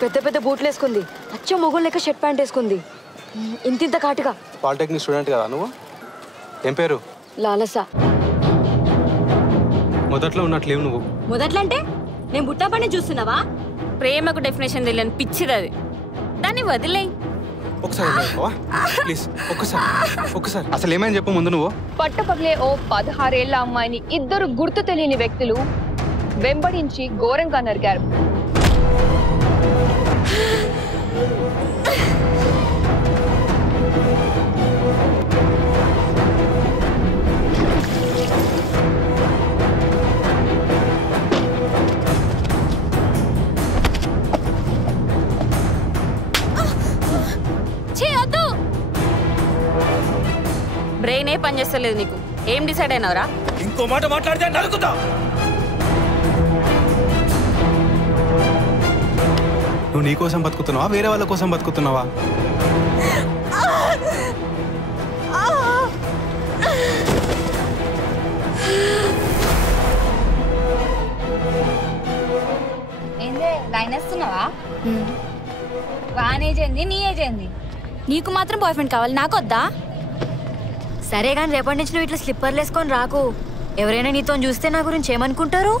పెద్ద పెద్ద బూట్లు వేసుకుంది, అచ్చం మొగుడు లెక్క షర్ట్ ప్యాంట్ వేసుకుంది, ఇంతింత కాటుగా. పాలిటెక్నిక్ స్టూడెంట్ కదా నువ్వు? ఏం పేరు? లాలస. మొదట్లో ఉన్నట్లేవు నువ్వు. మొదట్లో అంటే నేను బుట్టపని చూస్తున్నావా? ప్రేమకు డెఫినేషన్ తెలియని పిచ్చిది అది, దాన్ని వదిలేయి. ఒకసారి ప్లీజ్, ఒక్కసారి అసలు ఏమైనా చెప్పు ముందు నువ్వు. పట్టపగలే ఓ 16 ఏళ్ల అమ్మాయిని ఇద్దరు గుర్తు తెలియని వ్యక్తులు వెంబడించి ఘోరంగా నరికారు. బ్రెయిన్ ఏ పని చేస్తలేదు నీకు. ఏం డిసైడ్ అయినావురా? ఇంకో మాట మాట్లాడితే నరుకుతా. నువ్వు నీ కోసం బతుకుతున్నావా, వేరే వాళ్ళ కోసం బతుకుతున్నావా? ఏందే లైన్ వేస్తున్నావా? వాన్ ఏజ్ ఏంది, నీ ఏజ్ ఏంది? నీకు మాత్రం బాయ్ ఫ్రెండ్ కావాలి, నాకు వద్దా? సరే కానీ రేపటి నుంచి నువ్వు ఇట్లా స్లిప్పర్లు వేసుకొని రాకు. ఎవరైనా నీతో చూస్తే నా గురించి ఏమనుకుంటారు?